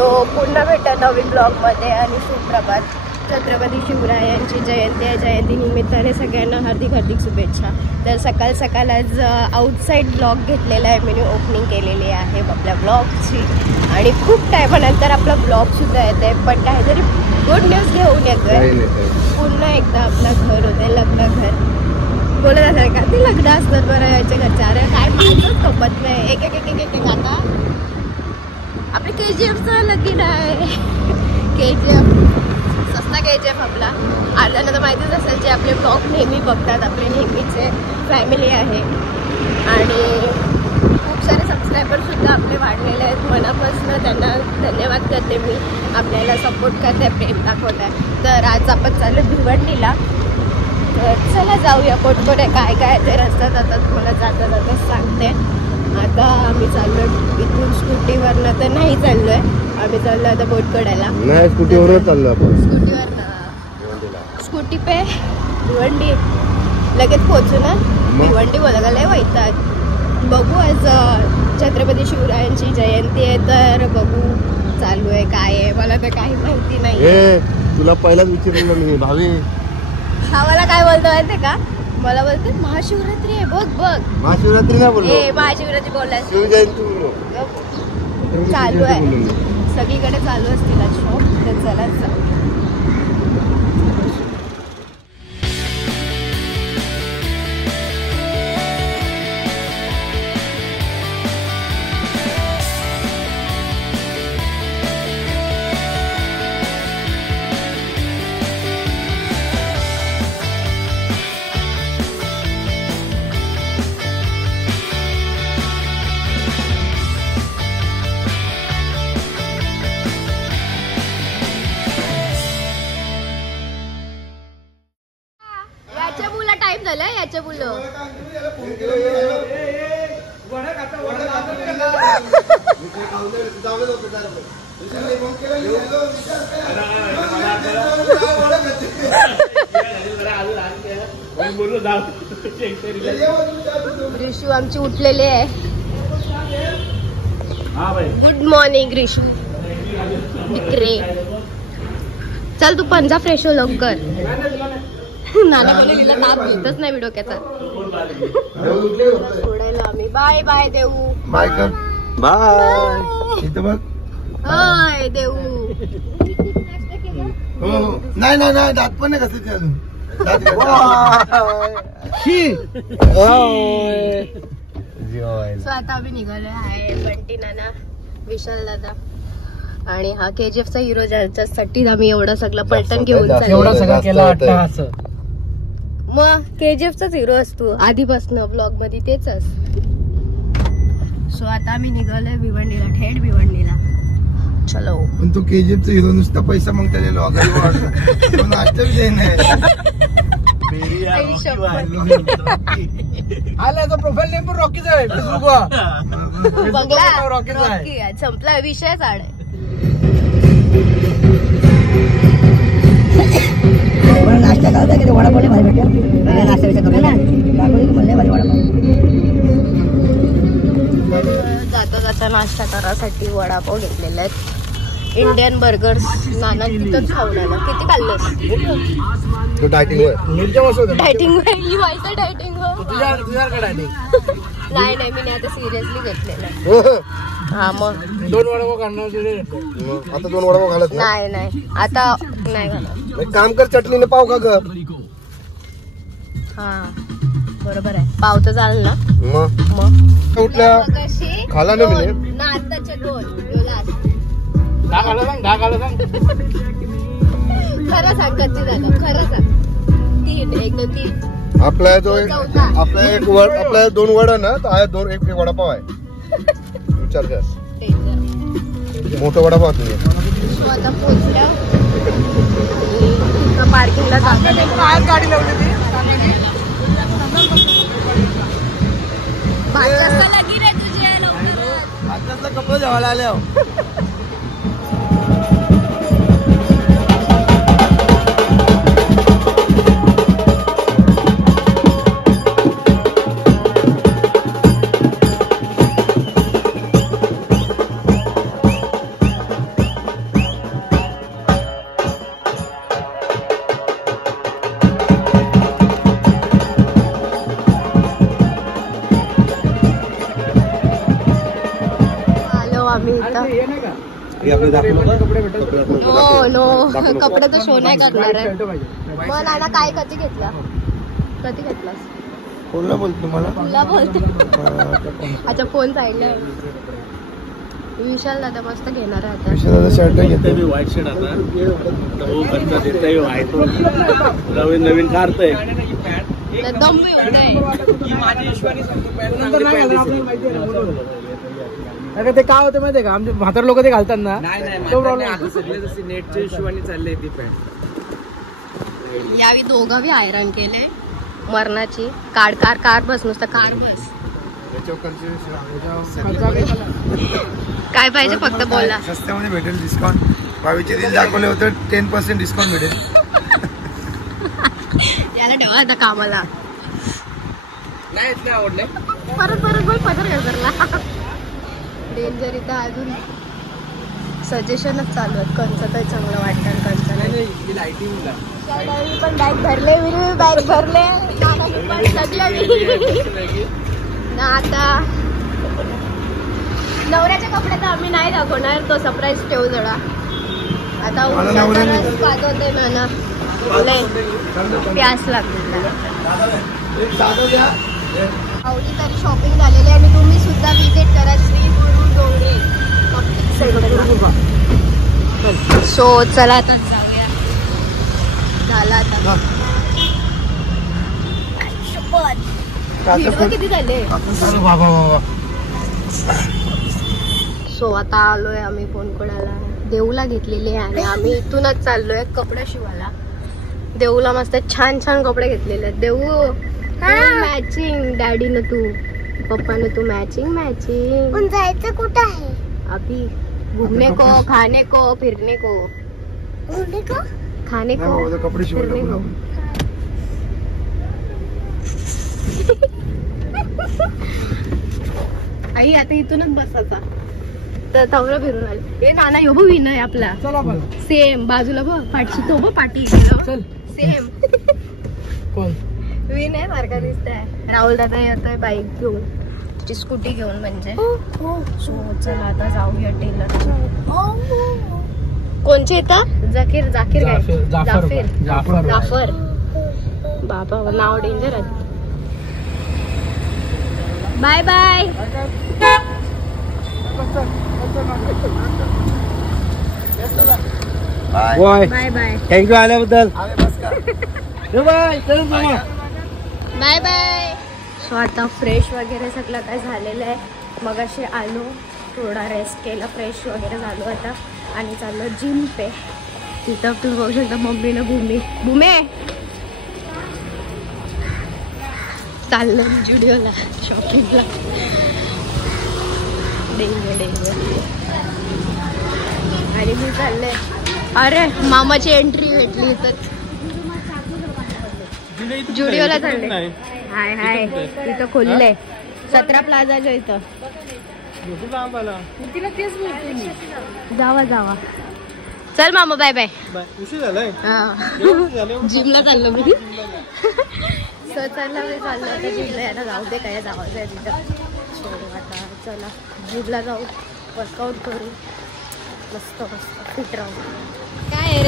So पुन्हा भेटा नवीन ब्लॉगमध्ये आणि सुप्रभात. छत्रपती शिवरायांची जयंती आहे. जयंती निमित्ताने सगळ्यांना हार्दिक हार्दिक शुभेच्छा. तर सकाळ सकाळ आज आउटसाईड ब्लॉग घेतलेला आहे मी, ओपनिंग केलेली आहे आपल्या ब्लॉगची आणि खूप टायमानंतर आपला ब्लॉगसुद्धा येत आहे. पण काहीतरी गुड न्यूज घेऊन येतोय. पुन्हा एकदा आपलं घर होतं लग्न घर. बोलत असाल का ते लग्न असतात बरं याच्या घरच्या. अरे काय माझंच कपत नाही. एक एक एक एक एक आता आपले KGFचं लगीन आहे. KGF सस्ता KGF आपला. अर्ध्यांना तर माहितीच असेल जे आपले ब्लॉग नेहमी बघतात. आपले नेहमीचे फॅमिली आहे आणि खूप सारे सबस्क्रायबरसुद्धा आपले वाढलेले आहेत. मनापासून त्यांना धन्यवाद करते मी. आपल्याला सपोर्ट करते, प्रेम दाखवत आहे. तर आज आपण चालू भिवंडीला. तर चला जाऊया. कोटकोट काय काय ते रस्त्यात आता तुम्हाला जाता जाता सांगते. आता आम्ही चाललो इथून स्कूटीवरनं तर नाही चाललोय. आम्ही चाललो आता बोटकड्याला. नाही स्कूटीवर चाललो आपण. स्कूटीवरनं स्कूटी पे भिवंडी लगेच पोहोचू ना. भिवंडी बोलायला लय वैताग. बघू आज छत्रपती शिवरायांची जयंती आहे तर बघू चालू आहे काय आहे मला तर काही माहिती नाही. तुला पहिलाच विचारलं मी भावी. हा मला काय बोलतो माहिती का. मला बोलते महाशिवरात्री आहे बघ बघ. महाशिवरात्री नाही बोललो. महाशिवरात्री बोलला. शिवजयंती बोललो. चालू आहे सगळीकडे चालू असतील आज शॉप. तर चला जाऊ. याच्या बोल रिशू आमची उठलेली आहे. Good morning Rishu. इकडे चल तू पंजा फ्रेश हो लवकर. नाना म्हणे तिला ताप घेतच नाही मी डोक्याचा. सोडायला आम्ही. बाय बाय देऊ. बाय कर. बाय. इथं बघ. हाय देऊ. नाही नाही नाही दात पण नाही कसं अजून. सो आता आम्ही निघालो आहे. बंटी नाना, विशाल दादा आणि हा KGFचा हिरो ज्याच्यासाठी आम्ही एवढा सगळं पलटण घेऊन चाललो. मग KGFचाच हिरो असतो आधीपासून ब्लॉग मध्ये तेच असत. सो आता आम्ही निघालोय भिवंडीला. थेट भिवंडीला. चलो. पण तो KGFचा हिरो नुसता पैसा मागता प्रोफाईल नेम पण रॉकीच आहे. रॉकी संपला विषय झाड. नाश्ता करता की वडापाव भारी भेटेल. नाश्ता विचार करूया ना. म्हणले भारी वडापाव. जाता जाता नाश्ता करायसाठी वडापाव घेतलेले आहेत. Indian burgers. नाना तिथं खाऊन आला. किती खाल्लेस? डायटिंग डायटिंग डायटिंग नाही नाही मी आता सिरियसली घेतलेलं. हा मग 2 वडापाव काढणार. आता 2 वडापाव घालत नाही नाही आता नाही घालत. काम कर चटणीने पाव का ग. हा बरोबर आहे. पाव तर चालेल ना. मग उठल्या खाला ना मी आताचे 2 खरं सांग कधी झालं. खरं सांग. 3 1 2 3 आपला जो आपला एक वड आपला 2 वडा ना तर आहे 2 एक वडापाव आहे. विचार कर. मोठा वडापाव तुम्ही. आता पोहोचल्या पार्किंगला जातो. गाडी लावली ती कपडे जेवायला आले. इथं हे नाही का हे आपले दाखवलं का? कपडे भेटत नो नो दाखवलं. कपडे तर शो नाही करणार आहे. शर्ट पाहिजे मग नाना काय कधी घेतला कधी घेतलास कोणला बोलतो तुम्हाला तुला बोलते अच्छा फोन साईडला विशाल दादा मस्त घेणार आहे आता. शर्ट घेते मी व्हाईट शर्ट आता तो घरचा देतोय व्हाईट नवीन नवीन काढतोय तर दम एवढा आहे. माझी हिशोबाने सांगतो पॅन्ट नंतर नाही घालणार, आपल्याला माहिती आहे ना, मोठं होतं. नाही का ते काय होतं माहितीये का आमचे म्हातारे लोक ते घालतात ना तो प्रॉब्लेम नेटच्या हिशोबाने चालले ती पॅन्ट. यावी दोघावी आयरन केले मरणाची. कार कार कार बस नुसतं कार बस. काय पाहिजे फक्त बोला. स्वस्तामध्ये भेटेल डिस्काउंट. 22चे रील दाखवले होते 10% डिस्काउंट भेटेल. याला ठेवा आता कामाला. नाही आवडले परत परत बोल पदर घसरला. डेंजर इथं अजून सजेशनच चालू आहेत. कंच तर चांगलं वाटतं कंच नाही. लाईटिंग पण बॅग भरले विरू बॅग भरले नानाने पण सगळे ना. आता नवऱ्याचे कपडे तर आम्ही नाही दाखवणार तो सरप्राईज ठेवू जरा. आता पाठवते नाना लय प्यास लागते. आवडी तरी शॉपिंग झालेली आहे आणि तुम्ही सुद्धा विजिट करा श्री गुरु डोंगरे. सो चला आता जाऊया. झाला आता हिरवं किती झाले. सो आता आलोय आम्ही कोणकोणाला देऊला घेतलेले आणि आम्ही इथूनच चाललोय कपडे शिवायला. देऊला मस्त छान छान कपडे घेतलेले आहेत. देऊ मॅचिंग डॅडीनं तू पप्पानं तू मॅचिंग मॅचिंग. पण जायचं कुठं आहे अभी घूमने को खाने को फिरने को. घूमने को खाने को कपडे फिरने को. आई आता इथूनच बसायचा तर तवरा फिरून आले. ए नाना यो बघ विनय आपला चला पण सेम बाजूला बघ पाठशी तो बघ पाठी चल सेम कोण विनय सारखा दिसतंय. राहुल दादा येतोय बाईक घेऊन तुझी स्कूटी घेऊन म्हणजे. सो चला आता जाऊया टेलर. कोणचे येतात जाकीर जाकीर काय जाफर जाफर बाबा नाव डेंजर आहे. Bye bye. Bye bye bye thank you आल्याबद्दल. Bye bye. सो आता फ्रेश वगैरे सगळं काय झालेलं आहे. मग असे आलो थोडा रेस्ट केला फ्रेश वगैरे झालो आता आणि चाललो जिम पे. तिथं तुम्ही बघू शकता मम्मीनं भूमे चाललो जुडिओला शॉपिंगला. डेंजर आणि मी चाललंय. अरे मामाची एंट्री भेटली तर जुडिओला चालले. हाय हाय इथं खोललंय 17 प्लाझाच्या इथं. जावा जावा चल मामा बाय बाय. जिमला चाललो मी. सो चला मी चाललो आता जिमला. याला जाऊ दे काय जावायचं आहे तिथं. आता चला जिमला जाऊ वर्कआउट करू मस्त मस्त फिट राहू. काय